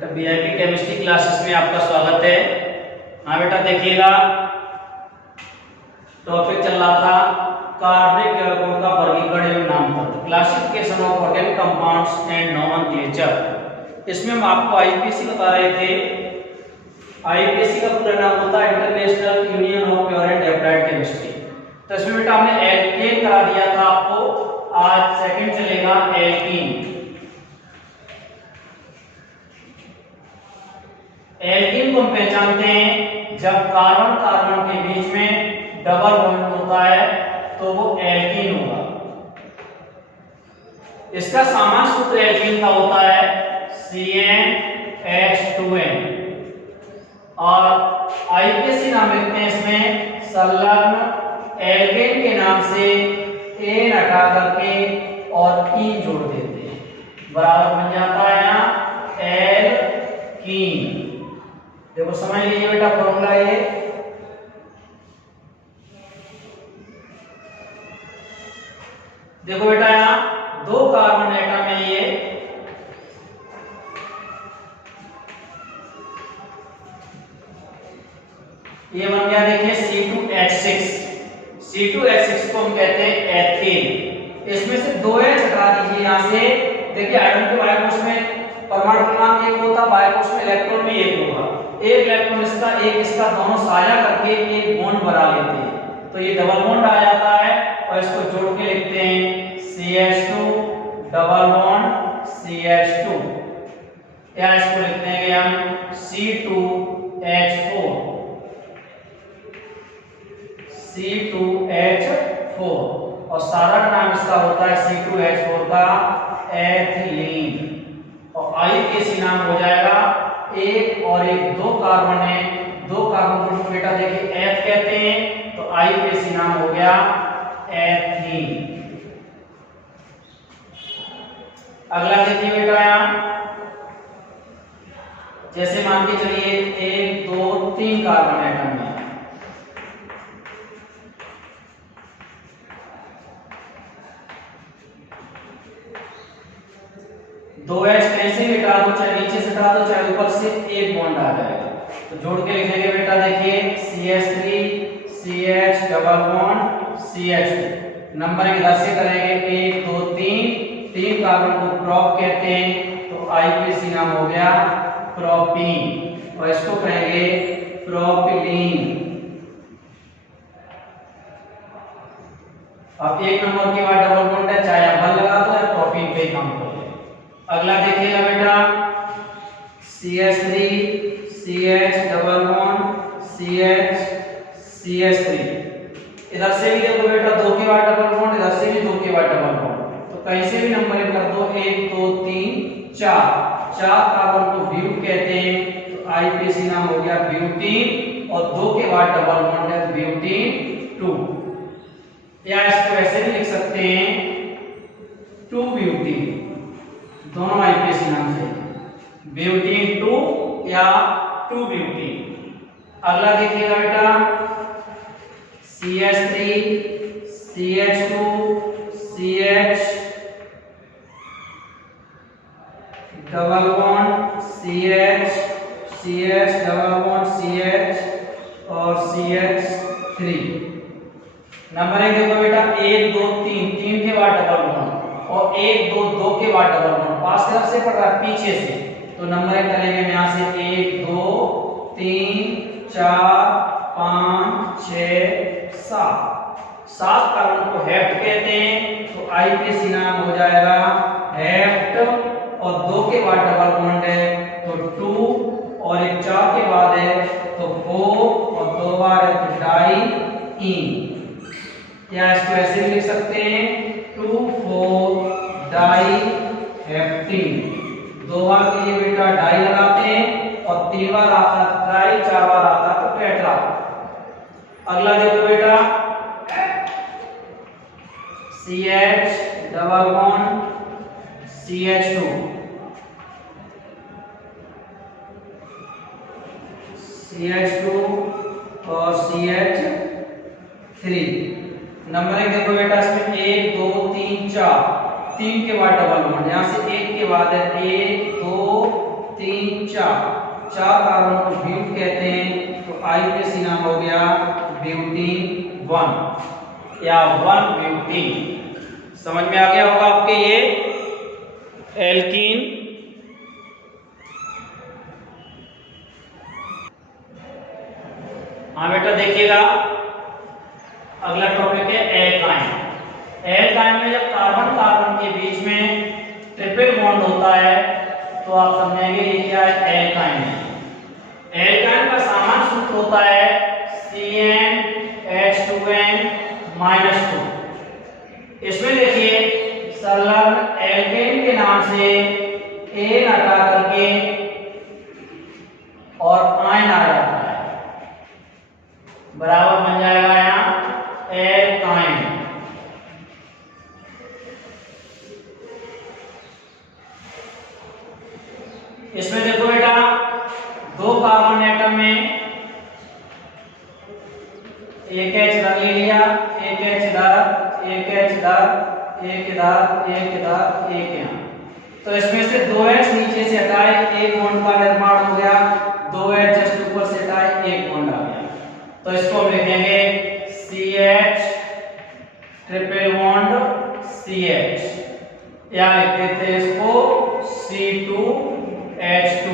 बेटा VIP chemistry classes में आपका स्वागत है। हाँ बेटा देखिएगा, टॉपिक चल रहा था कार्बनिक यौगिकों का वर्गीकरण एवं नामकरण, classification of organic compounds and nomenclature. इसमें हम आपको आईपीसी बता रहे थे। आईपीसी का पूरा नाम होता है international union of pure and applied chemistry. तो इसमें बेटा हमने एल्केन करा दिया था आपको, आज सेकंड चलेगा एल्कीन। एल्कीन को हम पहचानते हैं जब कार्बन कार्बन के बीच में डबल बॉन्ड होता है तो वो एल्कीन होगा। इसका सामान्य सूत्र एल्कीन का होता है CnH2n और आईपीसी नाम लिखते हैं इसमें संलग्न एल्केन के नाम से एन हटा करके और ईन जोड़ देते हैं, बराबर बन जाता है यहाँ एल्कीन। देखो समझ लीजिए बेटा फॉर्मूला ये, देखो बेटा यहाँ दो कार्बन एटम है, ये बन गया देखिए C2H6। C2H6 को हम कहते हैं एथेन। इसमें से दो H हटा दीजिए यहाँ से। देखिए आयरन के बायोकोष में परमाणु क्रमांक एक होता, बायोकोष में इलेक्ट्रॉन भी एक होगा। एक इलेक्ट्रॉन इसका एक इसका दोनों साझा करके एक बॉन्ड बना लेते हैं, तो ये डबल बॉन्ड आ जाता है और इसको जोड़ के लिखते हैं CH2 डबल बॉन्ड CH2, या इसको लिखते हैं हम C2H4 C2H4 और सारा नाम इसका होता है C2H4 का एथिलीन। और आईपीसी नाम हो जाएगा, एक और एक दो कार्बन है, दो कार्बन ग्रुप को बेटा देखिए F कहते हैं, तो आईपीसी नाम हो गया एथीन। अगला देखिए बेटा यहाँ, जैसे मान के चलिए 1 2 3 कार्बन एटम है, दो H कैसे भी हटा दो, चाहे नीचे से हटा दो चाहे ऊपर से, एक बॉन्ड आ जाएगा। तो जोड़ के लिखेंगे बेटा देखिए CH3 CH double bond CH2। Numbering इधर से करेंगे 1 2 3 कार्बन को प्रोप कहते हैं, तो आईपीसी नाम हो गया प्रोपीन और इसको कहेंगे प्रोपिलीन। अब एक नंबर के बाद डबल बॉन्ड है, चाहे आप बल लगा दो या प्रोपीन पे काम करो। अगला देखिएगा बेटा CH3 CH double bond CH CH3। इधर से भी देखो बेटा दो के बाद डबल बॉन्ड, इधर से भी दो के बाद डबल बॉन्ड, तो कहीं से भी नंबरिंग कर दो 1 2 3 4 कार्बन को ब्यूट कहते हैं, तो आईपीसी नाम हो गया ब्यूटीन और दो के बाद डबल बॉन्ड है ब्यूटीन 2, या इसको ऐसे भी लिख सकते हैं 2 ब्यूटीन, दोनों आईपीसी नाम से ब्यूटीन 2 या 2 ब्यूटीन। अगला देखिएगा बेटा CH3 CH2 CH double bond CH CH double bond CH और CH3। नंबरिंग देखो बेटा 1 2 3 के बाद डबल बॉन्ड और 1 2 2 के बाद डबल बॉन्ड, पास की तरफ से पड़ रहा है पीछे से, तो नंबरिंग करेंगे यहां से 1 2 3 4 5 6 7 कार्बन को हेप्ट कहते हैं, तो आईपीसी नाम हो जाएगा हेप्ट और दो के बाद डबल बॉन्ड है तो 2 और एक 4 के बाद है तो 4 और दो बार है तो डाई-ईन, या इसको ऐसे भी लिख सकते हैं 2,4 डाई-हेप्टीन। दो बार के लिए बेटा डाई लगाते हैं और 3 बार आता है ट्राई, 4 बार आता है तो टेट्रा। अगला देखो बेटा CH double bond CH2 CH2 और CH3। नंबरिंग देखो बेटा इसमें 1 2 3 4, 3 के बाद डबल बॉन्ड, यहाँ से 1 के बाद है 1 2 3 4 कार्बन को ब्यूट कहते हैं, तो IUPAC नाम हो गया ब्यूटीन 1 या 1 ब्यूटीन। समझ में आ गया होगा आपके ये एल्कीन। हाँ बेटा देखिएगा, अगला टॉपिक है एल्काइन। एल्काइन में जब कार्बन कार्बन के बीच में ट्रिपल बॉन्ड होता है तो आप समझेंगे ये क्या है, एल्काइन है। एल्काइन का सामान्य सूत्र होता है CnH2n -2। इसमें देखिए संलग्न एल्केन के नाम से एन हटा करके और आयन आ जाता है, बराबर बन जाएगा यहाँ एल्काइन। इसमें देखो बेटा, दो कार्बन एटम में एक H रख लिया, एक H इधर, एक H इधर, एक इधर, एक इधर, एक यहाँ। तो इसमें से 2H नीचे से हटाए, एक बॉन्ड का निर्माण हो गया, 2H जस्ट ऊपर से हटाए, एक बॉन्ड आ गया। तो इसको हम लिखेंगे CH ट्रिपल बॉन्ड CH, या लिख देते हैं इसको C2H2।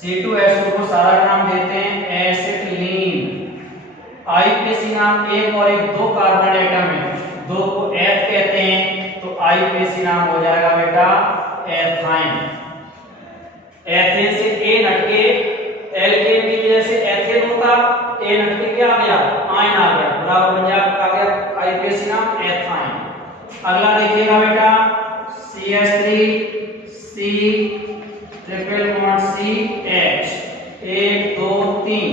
C2H2 को सारा नाम देते हैं एसिटिलीन। IUPAC नाम एक और एक दो कार्बन एटम है, दो को एथ कहते हैं, तो IUPAC नाम हो जाएगा बेटा एथाइन। एथेन से ए हटके एल्केन की वजह से एथेन होता, ए हटके क्या आ गया, आयन आ गया, बराबर बन जाएगा आ गया IUPAC नाम एथाइन। अगला देखिएगा बेटा CH3 C triple bond CH, 1 2 3,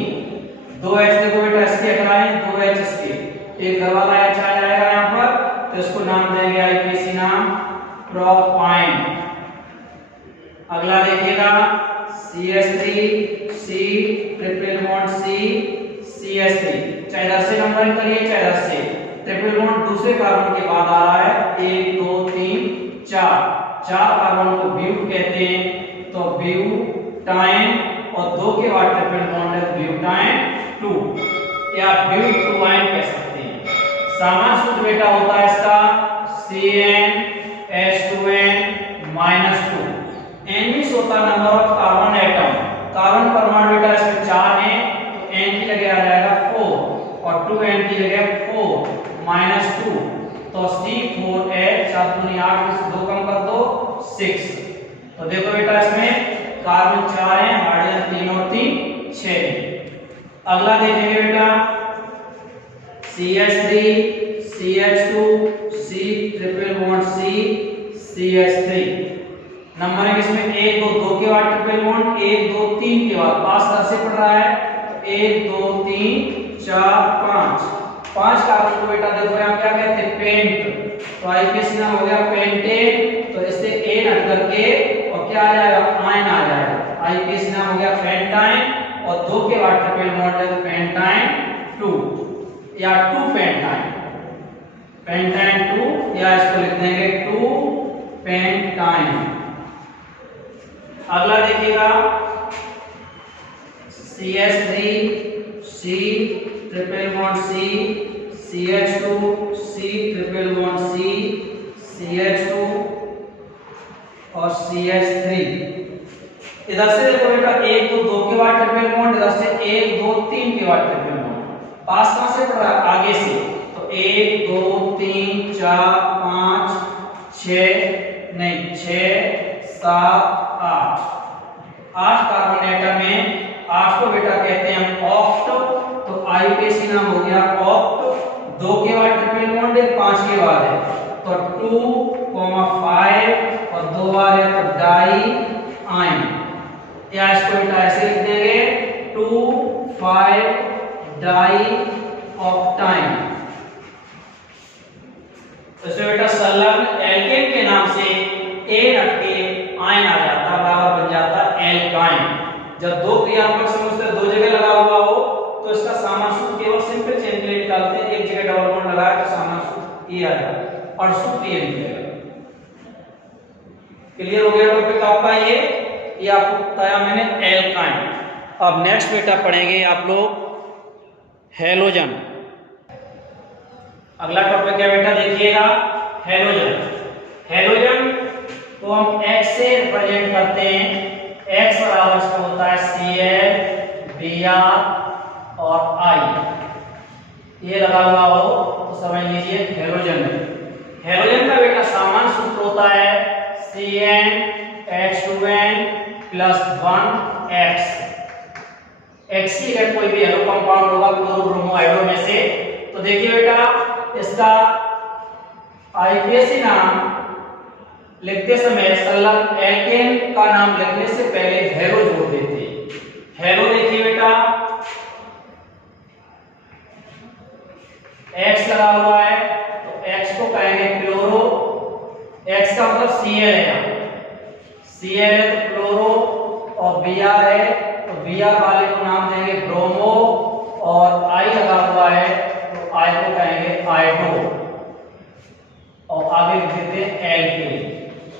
2H देखो बेटा इसके हटाएं, 2H इसके, एक दबा लाया आ जाएगा यहाँ पर, तो इसको नाम देंगे IUPAC नाम प्रोपाइन। अगला देखिएगा CH3 C triple bond C CH3, चाहे इधर से नंबरिंग करिए चाहे इधर से, ट्रिपल बॉन्ड दूसरे कार्बन के बाद आ रहा है, 1 2 3 4, चार कार्बन को ब्यूट कहते हैं, तो ब्यूटाइन, और दो के बाद ट्रिपल बॉन्ड है ब्यूटाइन 2 या ब्यूटुआइन कह सकते हैं। सामान्य सूत्र बेटा होता है इसका CnH2n -2। N होता number of carbon atom, carbon परमाणु बेटा इसमें 4 हैं, तो N की जगह आ जाएगा 4 और 2N की जगह 4 -2, तो C4H 7 दूनी 8 में से 2 कम कर दो 6। तो देखो बेटा इसमें कार्बन 4 है, हाइड्रोजन 3 और 3 6। अगला देखेंगे बेटा CH3 CH2 C triple bond C CH3। Numbering इसमें 1 2 2 के बाद ट्रिपल बॉन्ड, 1 2 3 के बाद, पास कर से पड़ रहा है, तो 1 2 3 4 5, 5 कार्बन को बेटा देखो यहाँ क्या कहते हैं, पेंट, तो IUPAC नाम हो गया पेंटेन। तो इससे ए हट करके और क्या आ जाएगा, आयन आ जाएगा, IUPAC नाम हो गया पेंटाइन, और 2 के बाद ट्रिपल बॉन्ड है पेंटाइन 2 या 2 पेंटाइन, पेंटाइन 2, या इसको लिख देंगे 2 पेंटाइन। अगला देखिएगा CH3 C triple bond C CH2 C triple bond C CH2 और CH3। इधर से देखो बेटा 1 2 2 के बाद ट्रिपल बॉन्ड, इधर से 1 2 3 के बाद ट्रिपल बॉन्ड, पास कहां से पड़ रहा है, आगे से, तो 1 2 3 4 5 6 नहीं 6 7 8, 8 कार्बन एटम में 8 को बेटा कहते हैं हम ऑक्ट, तो IUPAC नाम हो गया ऑक्ट। 2 के बाद ट्रिपल बॉन्ड है, 5 के बाद है, तो 2 5 और 2 बार है तो डाई आयन, या इसको बेटा ऐसे लिख देंगे 2 5 डाई ऑक्टाइन। तो इसमें बेटा संलग्न एल्केन के नाम से ए हटके आयन आ जाता, बराबर बन जाता एल्काइन। जब दो क्रियात्मक समूह दो जगह लगा हुआ हो तो इसका सामान्य सूत्र केवल सिंपल चेन के लिए निकालते हैं, एक जगह डबल बॉन्ड लगाया तो सामान्य सूत्र ए आ जाएगा और सूत्र ये निकलेगा। क्लियर हो गया टॉपिक आपका ये आपको बताया मैंने एल्काइन। अब नेक्स्ट बेटा पढ़ेंगे आप लोग हेलोजन। अगला टॉपिक क्या बेटा देखिएगा, हेलोजन। हेलोजन को हम X से रिप्रेजेंट करते हैं। X बराबर इसका होता है Cl, Br और I। ये लगा हुआ हो तो समझ लीजिए हेलोजन है। हेलोजन का बेटा सामान्य सूत्र होता है CnH2n + 1X। X की अगर कोई भी हेलो कंपाउंड होगा क्लोरो ब्रोमो हाइड्रो में से, तो देखिए बेटा इसका आईपीएसी नाम लिखते समय संलग्न एल्केन का नाम लिखने से पहले हेलो जोड़ देते। हेलो देखिए बेटा X लगा हुआ है तो X को कहेंगे क्लोरो। X का मतलब Cl है, Cl है तो क्लोरो, और Br है तो Br वाले को नाम देंगे ब्रोमो, और I लगा हुआ है तो I को कहेंगे आइडो, और आगे लिख देते हैं एल्केन।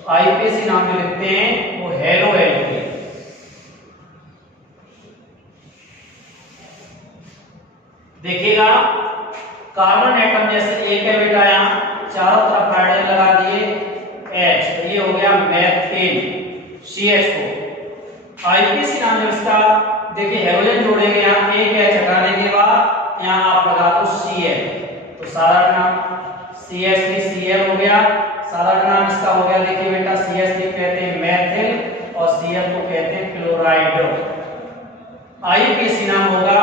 आईपीएसी नाम में लिखते हैं वो हेलो एल्केन। देखिएगा कार्बन एटम जैसे एक है बेटा, यहाँ चारों तरफ हाइड्रोजन लगा दिए H, तो ये हो गया मेथेन CH को। आईपीएसी नाम जब इसका देखिए हेलोजन जोड़ेंगे, यहाँ एक H हटाने के बाद यहाँ आप लगा दो Cl, तो सारा नाम CH3Cl हो गया। सारा नाम इसका हो गया देखिए बेटा CH3 कहते हैं मेथिल और Cl को कहते हैं क्लोराइड। आईपीएसी नाम होगा,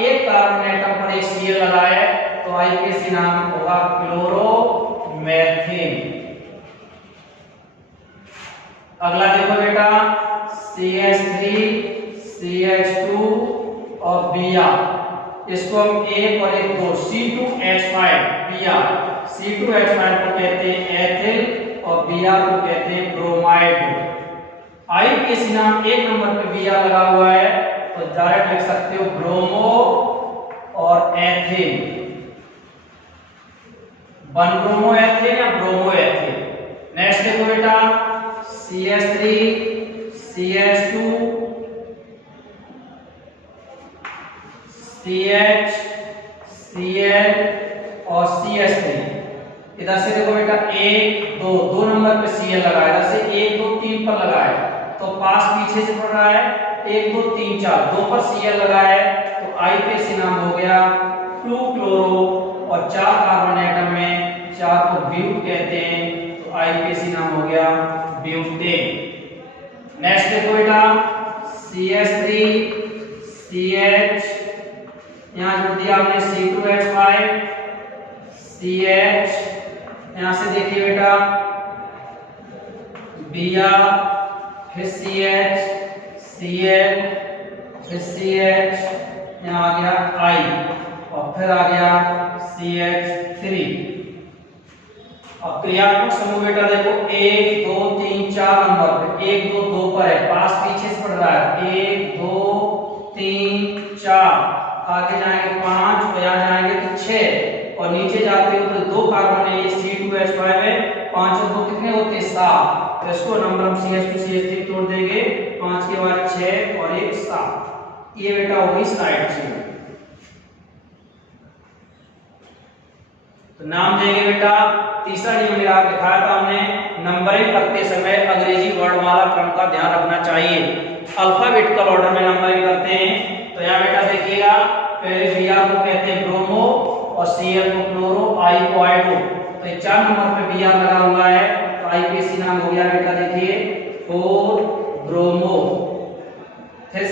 एक कार्बन एटम पर एक Cl लगा है तो आईपीएसी नाम होगा क्लोरोमेथिन। अगला देखो बेटा CH3 CH2 और Br, इसको हम एक और एक दो C2H5 Br, C2H5 को कहते हैं एथिल और Br को कहते हैं ब्रोमाइड। आईपीएसी नाम एक नंबर पे Br लगा हुआ है तो डायरेक्ट लिख सकते हो ब्रोमो और एथिल, वन ब्रोमो एथिल या ब्रोमो एथिल। नेक्स्ट देखो बेटा CH3 CH2 CH Cl और CH3। इधर से देखो बेटा एक दो, दो नंबर पे Cl लगा है, इधर से 1 2 3 पर लगा है तो पास पीछे से पड़ रहा है 1 2 3 4, दो पर Cl लगा है तो आईपीएसी नाम हो गया 2 क्लोरो, और 4 कार्बन एटम में 4 को ब्यूट कहते हैं तो आईपीएसी नाम हो गया ब्यूटेन। नेक्स्ट देखो बेटा CH3 CH, यहाँ जोड़ दिया हमने C2H5 CH, यहाँ से देखिए बेटा Br, फिर CH Cl, फिर CH, यहाँ आ गया I, और फिर आ गया CH3। अब क्रियात्मक समूह बेटा देखो 1 2 3 4 नंबर पे, 1 2 2 पर है, पास पीछे से पड़ रहा है 1 2 3 4, आगे जाएंगे 5 और यहाँ जाएंगे तो 6, और नीचे जाते हो तो 2 कार्बन है, ये C2H5 है, 5 और 2 कितने होते हैं 7, तो इसको नंबर हम CH2 CH3 तोड़ देंगे, 5 के बाद 6 और 1 7। ये बेटा होगी साइड चेन। तो नाम देंगे बेटा, तीसरा नियम मेरा दिखाया था हमने, नंबरिंग करते समय अंग्रेजी वर्णमाला क्रम का ध्यान रखना चाहिए। अल्फाबेटिकल ऑर्डर में नंबरिंग करते हैं तो यहाँ बेटा देखिएगा पहले Br को कहते हैं ब्रोमो और Cl को क्लोरो, I को आइडो, तो ये 4 नंबर पे Br लगा हुआ है तो आईपीएसी नाम हो गया बेटा देखिए 4 ब्रोमो। फिर C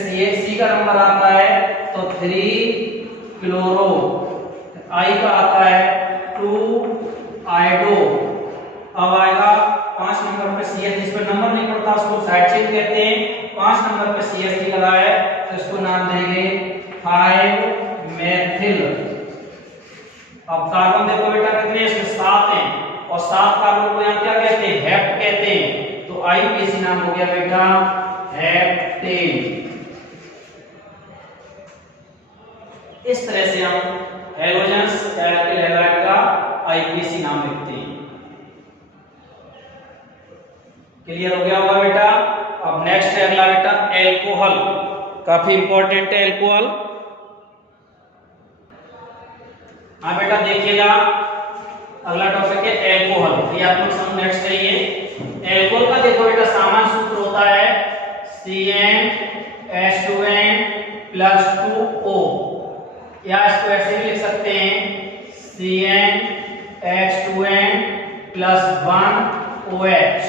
का नंबर आता है तो 3 क्लोरो, I का आता है 2 आइडो। अब आएगा 5 नंबर पे CH, जिस पर नंबर नहीं पड़ता उसको साइड चेन कहते हैं। 5 नंबर पे CH3 लगा है तो इसको नाम देंगे 5 मेथिल। अब कार्बन देखो बेटा कितने, इसमें 7 हैं और 7 कार्बन को यहाँ क्या कहते हैं हेप्ट कहते हैं, तो आईपीएसी नाम हो गया बेटा हेप्टेन। इस तरह से हम हेलोजेंस एल्किल हैलाइड का आईपीएसी नाम लिखते हैं। क्लियर हो गया होगा बेटा। अब नेक्स्ट है अगला बेटा एल्कोहल, काफी इंपॉर्टेंट है एल्कोहल। हाँ बेटा देखिएगा, अगला टॉपिक है एल्कोहल, ये आप लोग समझ नेक्स्ट है ये। एल्कोहल का देखो बेटा सामान्य सूत्र होता है CnH2n + 2O, या इसको ऐसे भी लिख सकते हैं CnH2n + 1OH।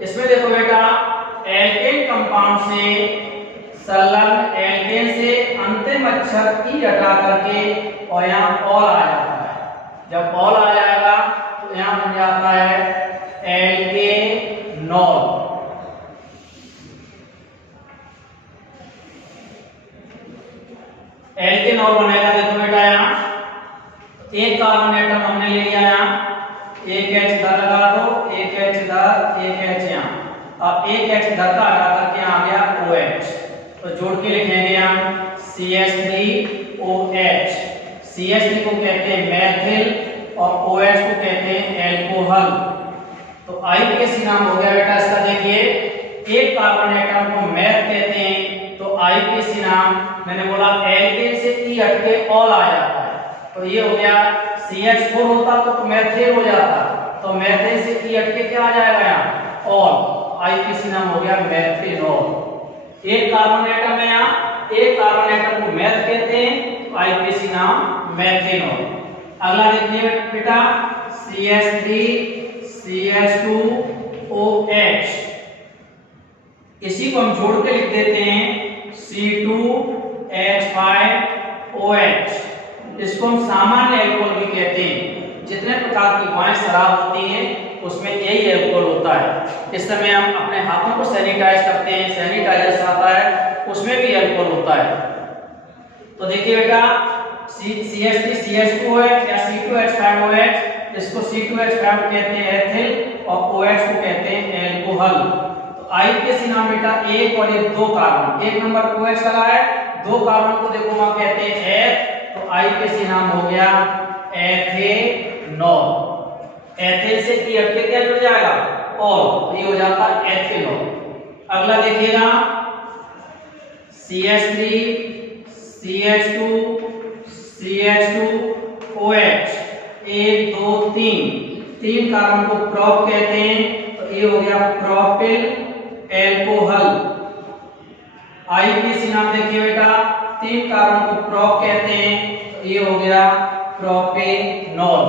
इसमें देखो बेटा एल्केन कंपाउंड से संलग्न एल्केन से अंतिम अक्षर ई हटा करके और यहाँ ऑल आ जाता है। जब ऑल आ जाएगा तो यहाँ बन जाता है एल्केनॉल। एल्केनॉल बनेगा देखो बेटा, यहाँ एक कार्बन एटम हमने ले लिया, यहाँ एक H इधर लगा दो, एक H इधर, एक H यहाँ। अब एक H इधर का हटा करके आ गया OH, तो जोड़ के लिखेंगे यहाँ CH3OH। CH3 को कहते हैं मैथिल और OH को कहते हैं एल्कोहल। तो IUPAC नाम हो गया बेटा इसका। देखिए एक कार्बन एटम को मैथ कहते हैं, तो IUPAC नाम मैंने बोला एल्केन से ई हट के ऑल आ जाता है, तो ये हो गया CH4 होता तो मैथिल हो जाता, तो मैथिल से ई हट के क्या आ जाएगा यहाँ ऑल, IUPAC नाम हो गया मैथिनॉल। एक कार्बन एटम है यहाँ, एक कार्बन एटम को मैथ कहते हैं, तो IUPAC नाम मैथिनॉल। अगला देखिए बेटा CH3 CH2 OH, इसी को हम जोड़ के लिख देते हैं C2H5OH। इसको हम सामान्य अल्कोहल भी कहते हैं। जितने प्रकार की वाइन शराब होती हैं उसमें यही अल्कोहल होता है। इस समय हम अपने हाथों को सैनिटाइज करते हैं, सैनिटाइजर आता है, उसमें भी अल्कोहल होता है। तो देखिए बेटा CH3 CH2OH या C2H5OH, इसको C2H5 कहते हैं एथिल और OH को कहते हैं एल्कोहल। तो IUPAC नाम बेटा एक और एक दो कार्बन, एक नंबर OH लगा है, दो कार्बन को देखो वहां कहते हैं एथ, तो IUPAC नाम हो गया एथेनॉल। एथिल से ई हट के क्या जुड़ जाएगा ऑल, तो ये हो जाता है एथेनॉल। अगला देखिएगा CH3 CH2 CH2OH, एक दो तीन कार्बन को प्रोप कहते हैं, तो ये हो गया प्रोपिल एल्कोहल। IUPAC नाम देखिए बेटा, तीन कार्बन को प्रोप कहते हैं, तो ये हो गया प्रोपेनॉल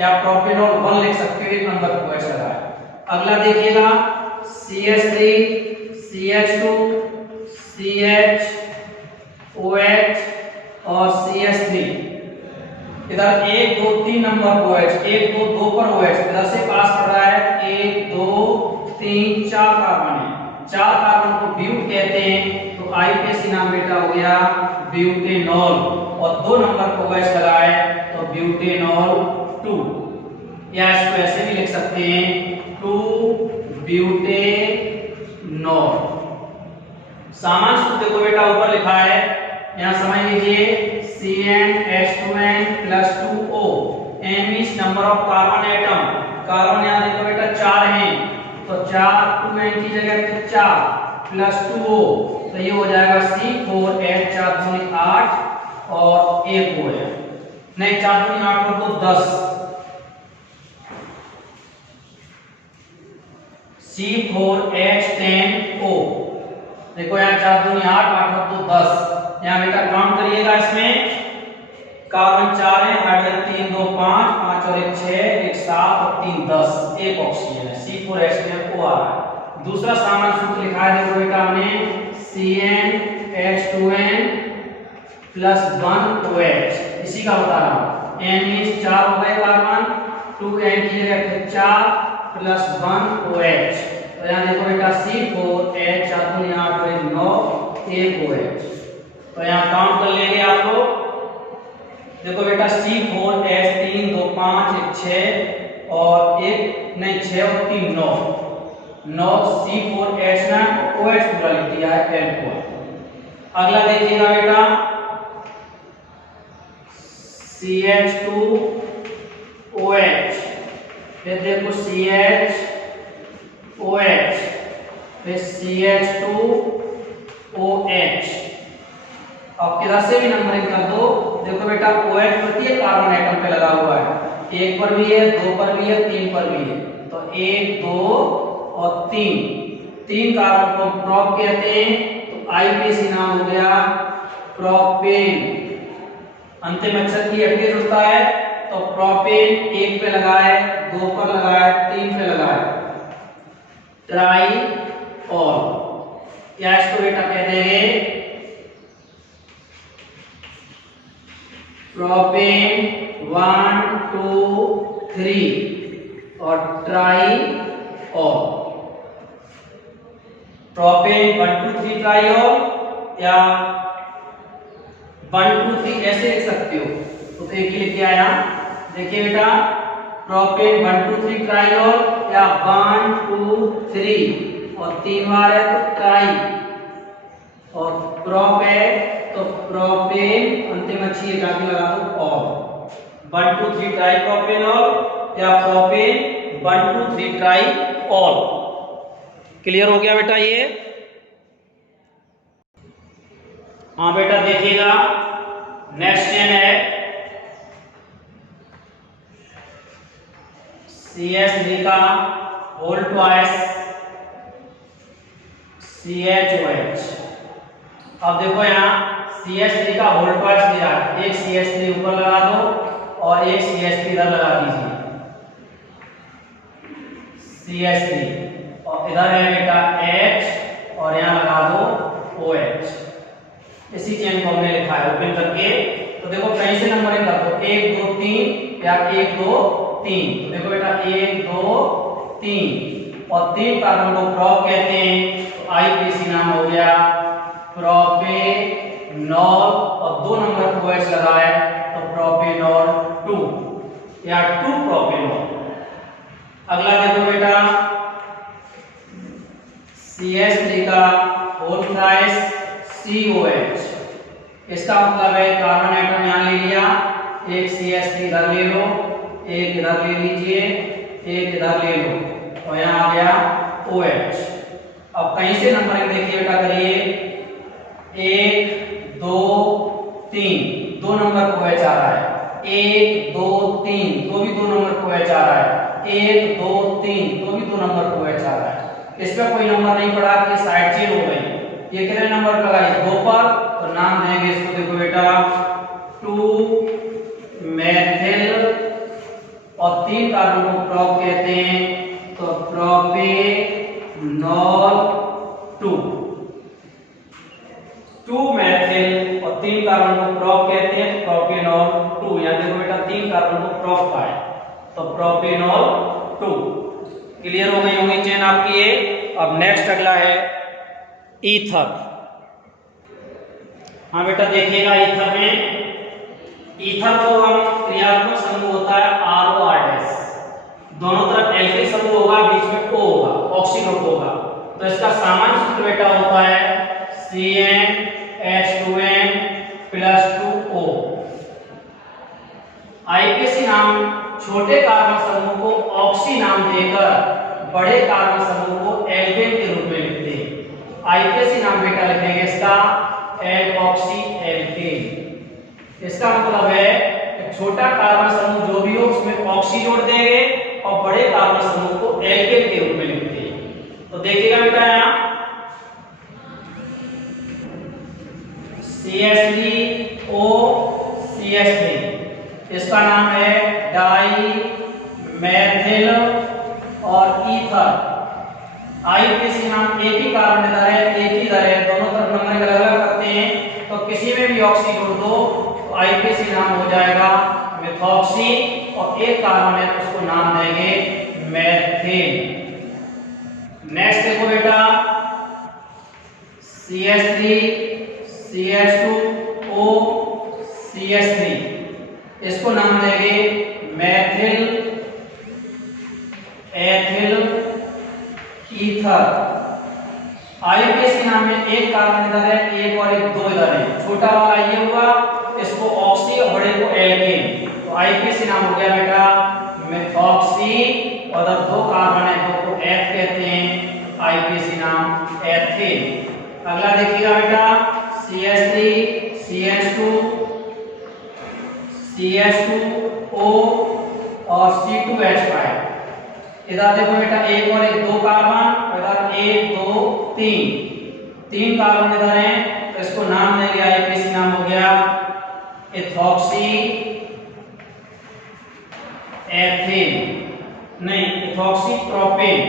या प्रोपेनॉल 1 लिख सकते हो, एक नंबर को ऐसा रहा है। अगला देखिएगा CH3 CH2 CHOH और CH3, इधर 1 2 3 नंबर OH, 1 2 2 पर OH, इधर से पास पड़ रहा है 1 2 3 4 कार्बन है, 4 कार्बन को ब्यूट कहते हैं, तो IUPAC नाम बेटा हो गया ब्यूटेनॉल। और 2 नंबर को OH लगा है तो ब्यूटेनॉल 2, या इसको ऐसे भी लिख सकते हैं 2 ब्यूटेनॉल। सामान्य सूत्र देखो बेटा ऊपर लिखा है, यहाँ समझ लीजिए CnH2n + 2O, n means number of carbon atom, carbon यहाँ देखो बेटा 4 हैं, तो 4 2n की जगह पे 4 + 2O, तो ये हो जाएगा C4H, 4 दूनी 8 और 1 O है, नहीं 4 दूनी 8 और 2 10, C4H10O। देखो यहाँ 4 दूनी 8 8 और 2 10, यहाँ बेटा काउंट करिएगा, इसमें कार्बन 4 है, हाइड्रोजन 3 2 5 5 और 1 6 1 7 और 3 10, एक ऑक्सीजन है, C4H10O आ रहा है। दूसरा सामान्य सूत्र लिखा है देखो बेटा हमने CnH2n + 1OH, इसी का बता रहा हूँ, n मींस 4 हो गए कार्बन, 2n की जगह पे 4 + 1OH, तो यहाँ देखो बेटा C4H 4 दूनी 8 और 9 1 OH, तो यहाँ काउंट कर लेंगे आप लोग। देखो बेटा C4H 3 2 5 1 6 और 1 नहीं 6 और 3 9 C4H ना OH पूरा लिख दिया है एल्कोहल। अगला देखिएगा बेटा CH2OH, फिर देखो CH OH, फिर CH2OH। अब किधर से भी नंबरिंग कर दो। देखो बेटा OH प्रत्येक कार्बन एटम पे लगा हुआ है, 1 पर भी है, 2 पर भी है, 3 पर भी है। तो 1 2 और 3 कार्बन को प्रोप कहते हैं। तो IPC नाम हो गया प्रोपेन। अंतिम अक्षर की एफ जुड़ता है तो प्रोपेन 1 पे लगा है, 2 पर लगा है, 3 पे लगा है। ट्राई ऑल, या इसको बेटा कह देंगे प्रोपेन 1 2 3 और try all. Propane 1 2 3 try all या 1 2 3 ऐसे लिख सकते हो। तो एक ही लिख के आया। देखिए बेटा प्रोपेन 1 2 3 ट्राई ऑल या 1 2 3 और 3 बार है तो ट्राई, और प्रोप है तो प्रोपेन अंतिम अच्छी एक आगे लगा दो ऑल। 1 2 3 ट्राई प्रोपेन ऑल या प्रोपेन 1 2 3 ट्राई ऑल। क्लियर हो गया बेटा ये? हाँ बेटा देखिएगा नेक्स्ट चेन है CH3 का होल ट्वाइस CHOH। अब देखो यहाँ CH3 का होल ट्वाइस दिया है, एक CH3 ऊपर लगा दो और एक CH3 इधर लगा दीजिए, CH3 और इधर है बेटा H और यहाँ लगा दो OH। इसी चेन को हमने लिखा है ओपन करके। तो देखो कहीं से नंबरिंग कर दो 1 2 3 या 1 2 3। देखो बेटा 1 2 3 और 3 कार्बन को प्रोप कहते हैं। तो IPC नाम हो गया प्रोपेनॉल और 2 नंबर को OH लगा है तो प्रोपेनॉल 2 या 2 प्रोपेनॉल। अगला देखो बेटा CH3 का होल ट्वाइस COH। इसका मतलब है कार्बन एटम यहां ले लिया, एक CH3 इधर ले लो, एक इधर ले लीजिए, एक इधर ले लो और यहां आ गया OH। अब कहीं से नंबरिंग देखिए बेटा करिए 1 2 3 2 नंबर को OH आ रहा है, 1 2 3 तो भी 2 नंबर को OH आ रहा है, 1 2 3 तो भी 2 नंबर को OH आ रहा है। इसमें कोई नंबर नहीं पड़ा कि साइड चेन हो गई। ये कितने नंबर पर लगा है 2 पर, तो नाम देंगे इसको देखो बेटा 2 मेथिल और 3 कार्बन को प्रोप कहते हैं तो प्रोपेनॉल 2 मेथिल और 3 कार्बन को प्रोप कहते हैं प्रोपेनॉल 2। यहां देखो बेटा 3 कार्बन को प्रोप का है तो प्रोपेनॉल 2। क्लियर हो गई होगी चेन आपकी ये। अब नेक्स्ट अगला है ईथर। हाँ बेटा देखिएगा ईथर में, ईथर को हम क्रियात्मक समूह होता है ROR-, दोनों तरफ एल्किल समूह होगा, बीच में O होगा, ऑक्सी ग्रुप होगा। तो इसका सामान्य सूत्र बेटा होता है CnH2n+2O। IPC नाम छोटे कार्बन समूह को ऑक्सी नाम देकर बड़े कार्बन समूह को एल्केन के रूप में लिखते हैं। IPC नाम बेटा लिखेंगे इसका एल्कोक्सी एल्केन। इसका मतलब है छोटा कार्बन समूह जो भी हो उसमें ऑक्सी जोड़ देंगे और बड़े कार्बन समूह को एल्केन के रूप में लिखते हैं। तो देखिएगा बेटा यहाँ CH3O CH3, इसका नाम है डाई मेथिल और ईथर। IPC नाम एक ही कार्बन इधर है, एक ही इधर है, दोनों तरफ नंबरिंग अलग अलग करते हैं। तो किसी में भी ऑक्सी जोड़ दो तो IPC नाम हो जाएगा मिथॉक्सी और एक कार्बन है तो उसको नाम देंगे मेथिल। नेक्स्ट देखो बेटा CH3 CH2O CH3, इसको नाम देंगे मेथिल एथिल ईथर। IPC नाम में एक कार्बन इधर है, एक और एक 2 इधर है, छोटा वाला ये हुआ, इसको ऑक्सी और बड़े को एल्केन। तो IPC नाम हो गया बेटा मिथॉक्सी और 2 कार्बन है, 2 को एथ कहते हैं, आईपीएसी नाम एथेन। अगला देखिएगा बेटा CH3 CH2 CH2O और C2H5। इधर देखो बेटा एक और एक 2 कार्बन, इधर 1 2 3 कार्बन इधर हैं, तो इसको नाम देंगे आईपीएसी नाम हो गया इथॉक्सी एथेन, नहीं इथॉक्सी प्रोपेन।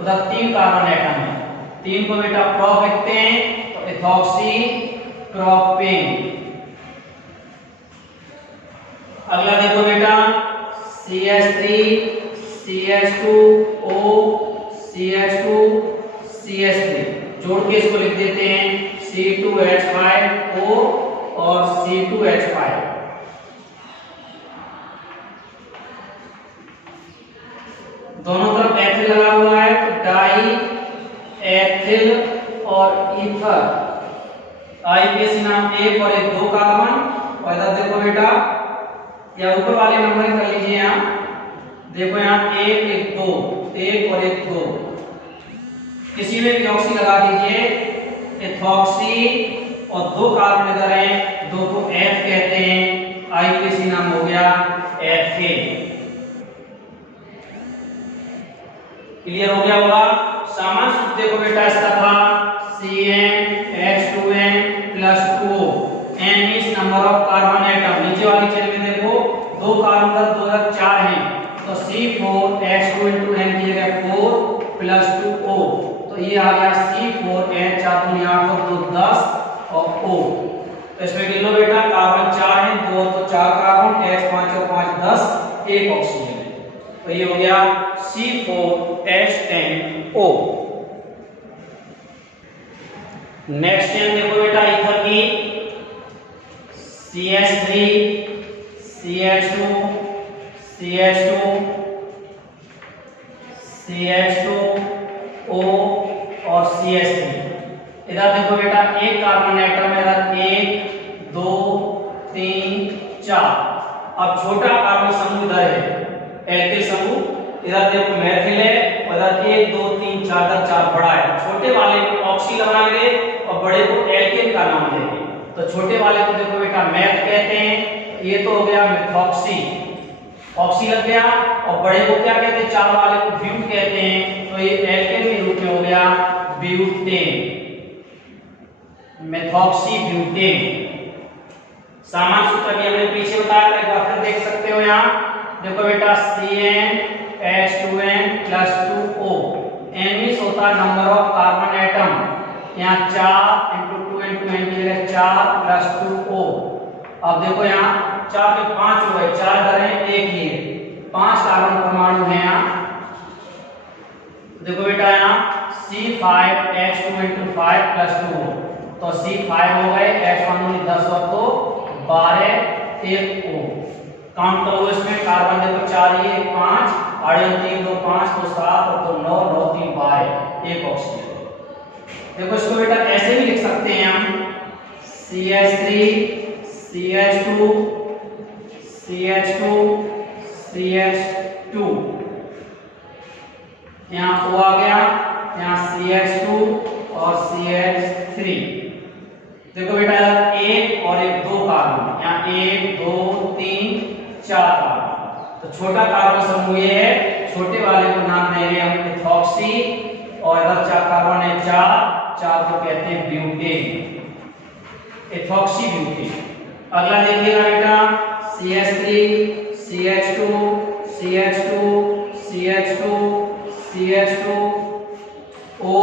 उधर 3 कार्बन एटम है, 3 को बेटा प्रो लिखते हैं, तो इथॉक्सी प्रोपेन। अगला देखो बेटा CH3 CH2O CH2 CH3, जोड़ के इसको लिख देते हैं C2H5O और C2H5। दोनों तरफ एथिल लगा हुआ है, तो डाई एथिल और ईथर, आईपीएसी नाम 1 और 1 2 कार्बन। और इधर देखो बेटा या ऊपर वाले नंबर कर लीजिए यहाँ, देखो यहाँ 1 1 2, 1 और 1 2, किसी में भी ऑक्सी लगा दीजिए, एथॉक्सी और 2 कार्बन इधर हैं, 2 को एथ कहते हैं, आईपीएसी नाम हो गया एथेन। क्लियर हो गया होगा। सामान्य सूत्र देखो बेटा इसका था CnH2n + 2O, n is number of carbon atom. नीचे वाली चेन में देखो 2 कार्बन का 2 तक 4 हैं, तो C4H2 * n की जगह 4 + 2O, तो ये आ गया C4H, 4 दूनी 8 और 2 10 और O। तो इसमें गिन लो बेटा कार्बन 4 हैं, 2 तो 4 कार्बन, H 5 और 5 10, एक ऑक्सीजन है, तो ये हो गया C4H10O। नेक्स्ट चेन देखो बेटा ईथर की CH3 CH2 CH2 CH2O और CH3। इधर देखो बेटा एक कार्बन एटम है, इधर 1 2 3 4। अब छोटा कार्बन समूह इधर है, एल्किल समूह, इधर देखो मैथिल है, इधर 1 2 3 4 तक 4 बड़ा है। छोटे वाले को ऑक्सी लगाएंगे और बड़े को एल्केन का नाम देंगे। तो छोटे वाले को देखो बेटा मैथ कहते हैं, ये तो हो गया मेथॉक्सी, ऑक्सी लग गया, और बड़े को क्या कहते हैं, 4 वाले को ब्यूट कहते हैं, तो ये एल्केन के रूप में हो गया ब्यूटेन, मेथॉक्सी ब्यूटेन। सामान्य सूत्र भी हमने पीछे बताया था, एक बार फिर देख सकते हो। यहाँ देखो बेटा CnH2n + 2O, n होता है नंबर ऑफ कार्बन एटम, यहाँ 4 × 2 × n की जगह 4 + 2O। अब देखो यहाँ 4 के 5 हो गए, 4 इधर है, 1 ये 5 कार्बन परमाणु है यहाँ। देखो बेटा यहाँ C5H2 × 5 + 2O, तो C5 हो गए, H1 10 और 2 12 1 O। काउंट करो इसमें कार्बन देखो 4 ये 5, 3 2 5 तो 7 और 2 9 9 3 12, एक ऑक्सीजन। देखो इसको बेटा ऐसे भी लिख सकते हैं हम CH3 CH2 CH2 CH2, यहाँ O आ गया, यहाँ CH2 और CH3। देखो बेटा इधर 1 और 1 2 कार्बन, यहाँ 1 2 3 4 कार्बन, तो छोटा कार्बन समूह ये है, छोटे वाले को नाम देंगे हम इथॉक्सी, और इधर 4 कार्बन है, 4 को कहते हैं ब्यूटेन, इथॉक्सी ब्यूटेन। अगला देखिएगा बेटा CH3 CH2 CH2 CH2 CH2O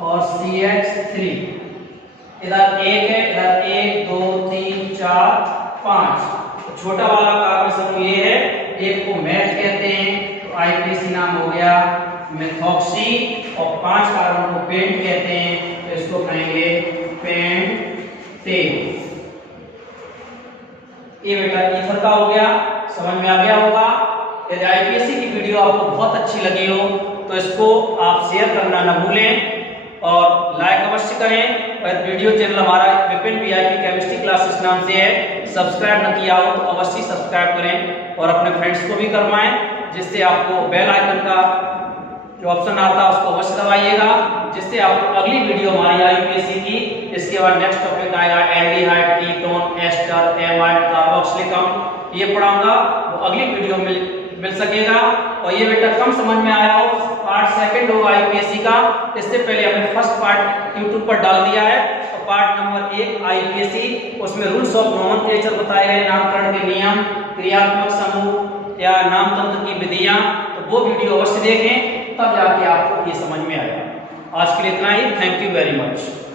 और CH3। इधर 1 है, इधर 1 2 3 4 5, तो छोटा वाला कार्बन समूह ये है, एक को मैथ कहते हैं, तो आईपीएसी नाम हो गया मेथॉक्सी, और 5 कार्बन को पेंट कहते हैं, तो इसको कहेंगे पेंटेन। ये बेटा ईथर का हो गया, समझ में आ गया होगा। यदि आईपीएससी की वीडियो आपको बहुत अच्छी लगी हो तो इसको आप शेयर करना न भूलें और लाइक अवश्य करें। और वीडियो चैनल हमारा विपिन वीआईपी केमिस्ट्री क्लासेस नाम से है, सब्सक्राइब न किया हो तो अवश्य सब्सक्राइब करें और अपने फ्रेंड्स को भी करवाएं। जिससे आपको बेल आइकन का जो ऑप्शन आता है उसको अवश्य दबाइएगा, जिससे आपको अगली वीडियो हमारी यूपीएससी की, इसके बाद नेक्स्ट टॉपिक आएगा aldehyde, ketone, ester, amide, carboxylic, ये पढ़ाऊंगा, वो अगली वीडियो में मिल सकेगा। और ये बेटा कम समझ में आया हो, पार्ट सेकंड होगा यूपीएससी का, इससे पहले हमने फर्स्ट पार्ट यूट्यूब पर डाल दिया है। तो पार्ट नंबर 1 आईपीएससी, उसमें रूल्स ऑफ नोमेनक्लेचर बताए गए, नामकरण के नियम, क्रियात्मक समूह या नाम तंत्र की विधियां, तो वो वीडियो अवश्य देखें, तब जाके आपको ये समझ में आएगा। आज के लिए इतना ही, थैंक यू वेरी मच।